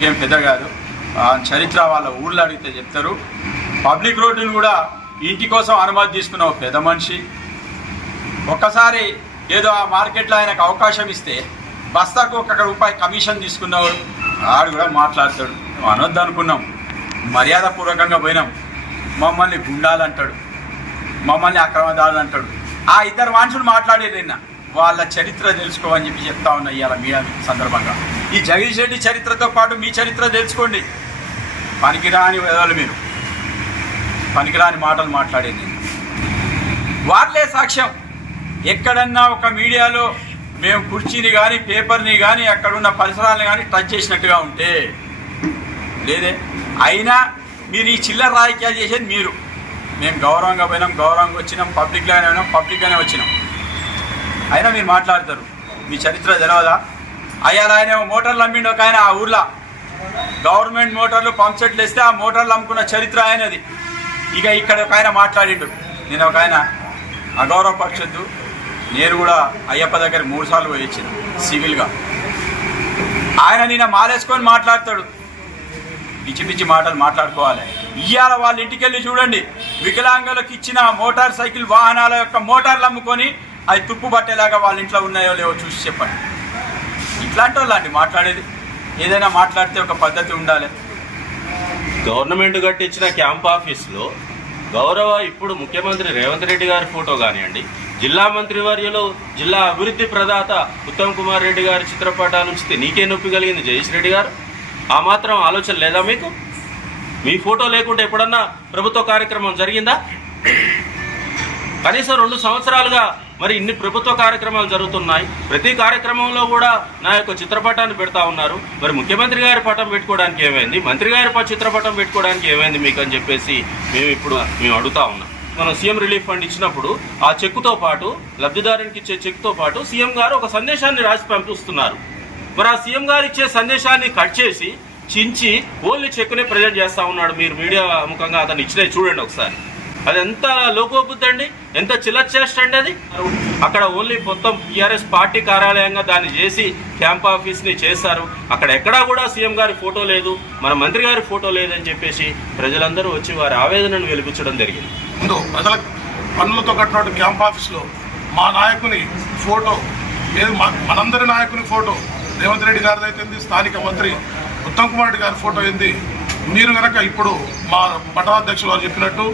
ఏం పెద్ద కాదు చరిత్ర వాళ్ళ ఊళ్ళో అడిగితే చెప్తారు. పబ్లిక్ రోడ్డును కూడా ఇంటి కోసం అనుమతి తీసుకున్న ఒక పెద్ద మనిషి. ఒక్కసారి ఏదో ఆ మార్కెట్లో ఆయనకు అవకాశం ఇస్తే బస్తాకు ఒక్కొక్క రూపాయి కమిషన్ తీసుకున్నవాడు ఆడు కూడా మాట్లాడతాడు. అనొద్దు అనుకున్నాం. మర్యాదపూర్వకంగా పోయినాం. మమ్మల్ని గుండాలంటాడు. మమ్మల్ని అక్రమదారులు అంటాడు. ఆ ఇద్దరు మనుషులు మాట్లాడేది నిన్న. వాళ్ళ చరిత్ర తెలుసుకోమని చెప్పి చెప్తా ఉన్నా ఇవాళ మీ సందర్భంగా. ఈ జగదీష్ రెడ్డి చరిత్రతో పాటు మీ చరిత్ర తెలుసుకోండి. పనికిరాని వేదాలు మీరు. పనికిరాని మాటలు మాట్లాడేది నేను. వాళ్ళే సాక్ష్యం. ఎక్కడన్నా ఒక మీడియాలో మేము కుర్చీని కానీ పేపర్ని కానీ అక్కడున్న పరిసరాలను కానీ టచ్ చేసినట్టుగా ఉంటే లేదే. అయినా మీరు ఈ చిల్లర రాజకీయాలు చేసేది మీరు. మేము గౌరవంగా పోయినాం గౌరవంగా వచ్చినాం పబ్లిక్గానే పోయినాం పబ్లిక్గానే వచ్చినాం. అయినా మీరు మాట్లాడతారు. మీ చరిత్ర తెలియదా అయ్యా ఆయన మోటార్లు అమ్మిండు ఒక ఆయన ఆ ఊర్లో. గవర్నమెంట్ మోటార్లు పంప్ సెట్లు వేస్తే ఆ మోటార్లు అమ్ముకున్న చరిత్ర ఆయనది. ఇక ఇక్కడ ఒక ఆయన మాట్లాడిండు. నేను ఒక ఆయన అగౌరవపరచద్దు నేను కూడా అయ్యప్ప దగ్గర మూడుసార్లు వచ్చిన సివిల్గా. ఆయన నిన్న మాలేసుకొని మాట్లాడతాడు. పిచ్చి పిచ్చి మాటలు మాట్లాడుకోవాలి. ఇవాళ వాళ్ళ ఇంటికి వెళ్ళి చూడండి. వికలాంగులకు ఇచ్చిన మోటార్ సైకిల్ వాహనాల యొక్క మోటార్లు అమ్ముకొని అది తుప్పు పట్టేలాగా వాళ్ళ ఇంట్లో ఉన్నాయో లేవో చూసి చెప్పండి. ఇట్లాంటి వాళ్ళండి మాట్లాడేది. ఏదైనా మాట్లాడితే ఒక పద్ధతి ఉండాలి. గవర్నమెంట్ కట్టించిన క్యాంప్ ఆఫీస్లో గౌరవ ఇప్పుడు ముఖ్యమంత్రి రేవంత్ రెడ్డి గారి ఫోటో కానివ్వండి జిల్లా మంత్రివర్యులు జిల్లా అభివృద్ధి ప్రదాత ఉత్తమ్ కుమార్ రెడ్డి గారి చిత్రపటాలు ఉంచితే నీకే నొప్పి కలిగింది జయేష్ రెడ్డి గారు. ఆ మాత్రం ఆలోచన లేదా మీకు? మీ ఫోటో లేకుంటే ఎప్పుడన్నా ప్రభుత్వ కార్యక్రమం జరిగిందా? కనీసం రెండు సంవత్సరాలుగా మరి ఇన్ని ప్రభుత్వ కార్యక్రమాలు జరుగుతున్నాయి. ప్రతి కార్యక్రమంలో కూడా నా యొక్క చిత్రపటాన్ని పెడతా ఉన్నారు. మరి ముఖ్యమంత్రి గారి పటం పెట్టుకోవడానికి ఏమైంది? మంత్రి గారి చిత్రపటం పెట్టుకోవడానికి ఏమైంది మీకు అని చెప్పేసి మేము ఇప్పుడు మేము అడుగుతా ఉన్నాం. మనం సీఎం రిలీఫ్ ఫండ్ ఇచ్చినప్పుడు ఆ చెక్కుతో పాటు లబ్ధిదారునికి ఇచ్చే చెక్తో పాటు సీఎం గారు ఒక సందేశాన్ని రాసి పంపిస్తున్నారు. మరి ఆ సీఎం గారు ఇచ్చే సందేశాన్ని కట్ చేసి చించి ఓన్లీ చెక్కునే ప్రజెంట్ చేస్తా ఉన్నాడు. మీరు మీడియా ముఖంగా అతను ఇచ్చినవి చూడండి ఒకసారి. అది ఎంత లోకోబుద్ధి అండి? ఎంత చిల్లర చేష్ట అండి అది? అక్కడ ఓన్లీ మొత్తం టీఆర్ఎస్ పార్టీ కార్యాలయంగా దాన్ని చేసి క్యాంప్ ఆఫీస్ని చేశారు. అక్కడ ఎక్కడా కూడా సీఎం గారి ఫోటో లేదు. మన మంత్రి గారి ఫోటో లేదని చెప్పేసి ప్రజలందరూ వచ్చి వారి ఆవేదనను వెలిపించడం జరిగింది. ముందు ప్రజల పనులతో కట్టినట్టు క్యాంప్ ఆఫీస్లో మా నాయకుని ఫోటో లేదు మా మనందరి నాయకుని ఫోటో రేవంత్ రెడ్డి గారిది అయితే స్థానిక మంత్రి ఉత్తమ్ కుమార్ రెడ్డి గారి ఫోటో ఏంది? మీరు కనుక ఇప్పుడు మా పట్టణాధ్యక్షులు వారు చెప్పినట్టు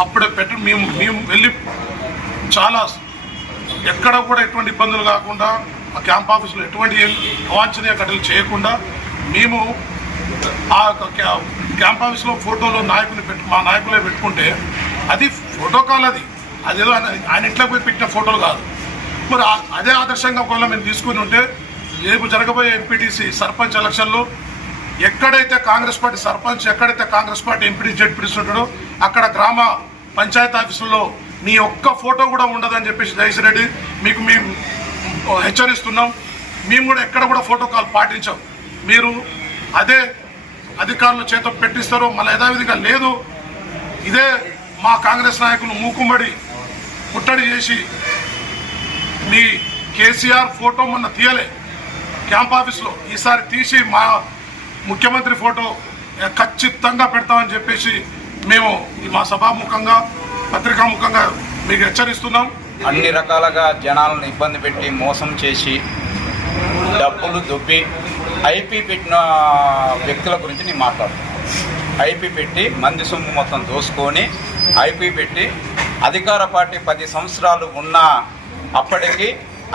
అప్పుడే పెట్టి మేము మేము వెళ్ళి చాలా ఎక్కడ కూడా ఎటువంటి ఇబ్బందులు కాకుండా ఆ క్యాంప్ ఆఫీసులో ఎటువంటి అవాంఛనీయ ఘటనలు చేయకుండా మేము ఆ యొక్క క్యాంప్ ఆఫీస్లో ఫోటోలో నాయకుని పెట్టు మా నాయకులే పెట్టుకుంటే అది ఫోటో కాల్ అది. అదేదో ఆయన ఇంట్లో పోయి పెట్టిన ఫోటోలు కాదు. మరి అదే ఆదర్శంగా ఒకవేళ మేము తీసుకుని ఉంటే రేపు జరగబోయే ఎంపీటీసీ సర్పంచ్ ఎలక్షన్లో ఎక్కడైతే కాంగ్రెస్ పార్టీ సర్పంచ్ ఎక్కడైతే కాంగ్రెస్ పార్టీ ఎంపీటీ జడ్పీటీసీ ఉంటాడో అక్కడ గ్రామ పంచాయత్ ఆఫీసుల్లో నీ ఒక్క ఫోటో కూడా ఉండదని చెప్పేసి జగదీష్ రెడ్డి మీకు మేము హెచ్చరిస్తున్నాం. మేము కూడా ఎక్కడ కూడా ఫోటో కాల్ పాటించాం. మీరు అదే అధికారుల చేత పెట్టిస్తారో మళ్ళీ యథావిధిగా లేదు. ఇదే మా కాంగ్రెస్ నాయకులు మూకుమ్మడి ముట్టడి చేసి మీ కేసీఆర్ ఫోటో మొన్న తీయలే. క్యాంప్ ఆఫీస్లో ఈసారి తీసి మా ముఖ్యమంత్రి ఫోటో ఖచ్చితంగా పెడతామని చెప్పేసి మేము ఈ మా సభాముఖంగా పత్రికాముఖంగా మీకు హెచ్చరిస్తున్నాం. అన్ని రకాలుగా జనాలను ఇబ్బంది పెట్టి మోసం చేసి డబ్బులు దుబ్బి ఐపీ పెట్టిన వ్యక్తుల గురించి నేను మాట్లాడుతున్నాను. ఐపీ పెట్టి మంది సొమ్ము మొత్తం దోసుకొని ఐపీ పెట్టి అధికార పార్టీ పది సంవత్సరాలు ఉన్న అప్పటికి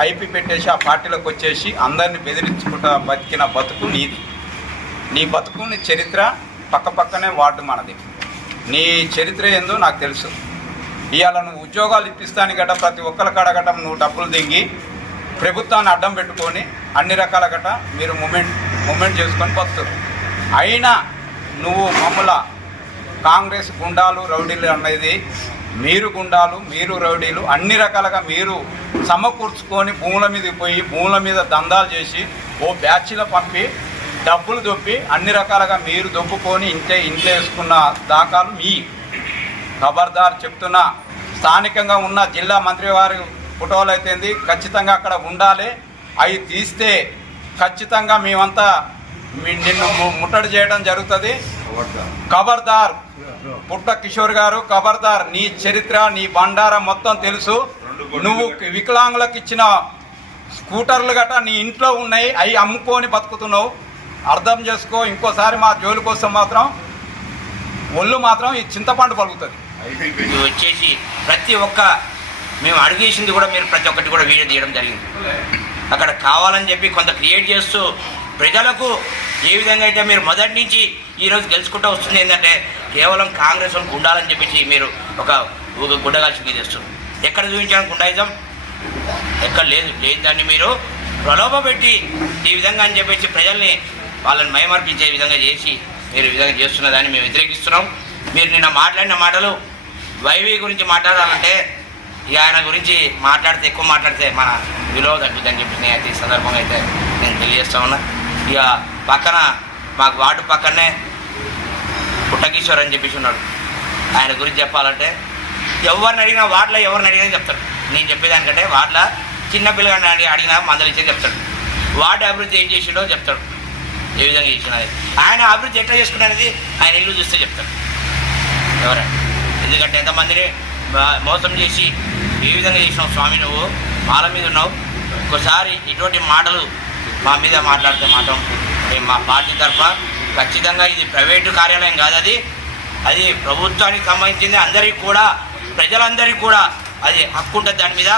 ఐపీ పెట్టేసి ఆ పార్టీలోకి వచ్చేసి అందరిని బెదిరించుకుంటా బతికిన బతుకు నీది. నీ బతుకుని చరిత్ర పక్క పక్కనే వార్డు మనది. నీ చరిత్ర ఏందో నాకు తెలుసు. ఇవాళ నువ్వు ఉద్యోగాలు ఇప్పిస్తాను గట ప్రతి ఒక్కరి కాడ గట నువ్వు డబ్బులు దింగి ప్రభుత్వాన్ని అడ్డం పెట్టుకొని అన్ని రకాల గట మీరు మూమెంట్ మూమెంట్ చేసుకొని పోతున్నారు అయినా నువ్వు మమ్మల కాంగ్రెస్ గుండాలు రౌడీలు అనేది మీరు గుండాలు మీరు రౌడీలు అన్ని రకాలుగా మీరు సమకూర్చుకొని భూముల మీదకి పోయి భూముల మీద దందాలు చేసి ఓ బ్యాచ్లో పంపి డబ్బులు దొప్పి అన్ని రకాలుగా మీరు దొప్పుకొని ఇంట్లో ఇంట్లో వేసుకున్న దాఖలు మీ. ఖబర్దార్ చెప్తున్నా స్థానికంగా ఉన్న జిల్లా మంత్రి వారి ఫోటోలు అయితేంది ఖచ్చితంగా అక్కడ ఉండాలి. అవి తీస్తే ఖచ్చితంగా మేమంతా నిన్ను ముట్టడి చేయడం జరుగుతుంది. ఖబర్దార్ పుట్ట కిషోర్ గారు ఖబర్దార్ నీ చరిత్ర నీ బండారం మొత్తం తెలుసు. నువ్వు వికలాంగులకు ఇచ్చిన స్కూటర్లు గట నీ ఇంట్లో ఉన్నాయి. అవి అమ్ముకొని బతుకుతున్నావు. అర్థం చేసుకో ఇంకోసారి మా జోలి కోసం మాత్రం ఒళ్ళు మాత్రం ఈ చింతపండు పలుకుతుంది. ఇది వచ్చేసి ప్రతి ఒక్క మేము అడిగేసింది కూడా మీరు ప్రతి ఒక్కటి కూడా వీడియో తీయడం జరిగింది. అక్కడ కావాలని చెప్పి కొంత క్రియేట్ చేస్తూ ప్రజలకు ఏ విధంగా అయితే మీరు మొదటి నుంచి ఈరోజు గెలుచుకుంటూ వస్తుంది ఏంటంటే కేవలం కాంగ్రెస్ వాళ్ళకి ఉండాలని చెప్పేసి మీరు ఒక ఒక గుడ్డగాల్చి మీద ఎక్కడ చూపించడానికి గుండాయిజం? ఎక్కడ లేదు. లేదు దాన్ని మీరు ప్రలోభ పెట్టి ఈ విధంగా అని చెప్పేసి ప్రజల్ని వాళ్ళని మయమర్పించే విధంగా చేసి మీరు విధంగా చేస్తున్న దాన్ని మేము వ్యతిరేకిస్తున్నాం. మీరు నిన్న మాట్లాడిన మాటలు వైవి గురించి మాట్లాడాలంటే ఇక ఆయన గురించి మాట్లాడితే ఎక్కువ మాట్లాడితే మన విలువ తగ్గుద్దని చెప్పి నేను ఈ సందర్భంగా అయితే నేను తెలియజేస్తా ఉన్నా. ఇక పక్కన మాకు వార్డు పక్కనే పుట్టకిషోర్ అని చెప్పేసి ఉన్నాడు. ఆయన గురించి చెప్పాలంటే ఎవరిని అడిగినా వాటిలో ఎవరిని అడిగినా చెప్తాడు నేను చెప్పేదానికంటే వాటిలో చిన్న పిల్లగాడిని అడిగినా మందలు ఇచ్చే చెప్తాడు. వాటి అభివృద్ధి ఏం చేసిండో చెప్తాడు. ఏ విధంగా చేసినది ఆయన అభివృద్ధి ఎట్లా చేసుకున్నది ఆయన ఇల్లు చూస్తే చెప్తాడు. ఎవరైనా ఎందుకంటే ఎంతమందిని మోసం చేసి ఏ విధంగా చేసినావు స్వామి నువ్వు? మాల మీద ఉన్నావు. ఒక్కోసారి ఇటువంటి మాటలు మా మీద మాట్లాడితే మాత్రం మేము మా పార్టీ తరఫున ఖచ్చితంగా ఇది ప్రైవేటు కార్యాలయం కాదు అది. అది ప్రభుత్వానికి సంబంధించింది అందరికీ కూడా ప్రజలందరికీ కూడా అది హక్కు ఉంటుంది దాని మీద.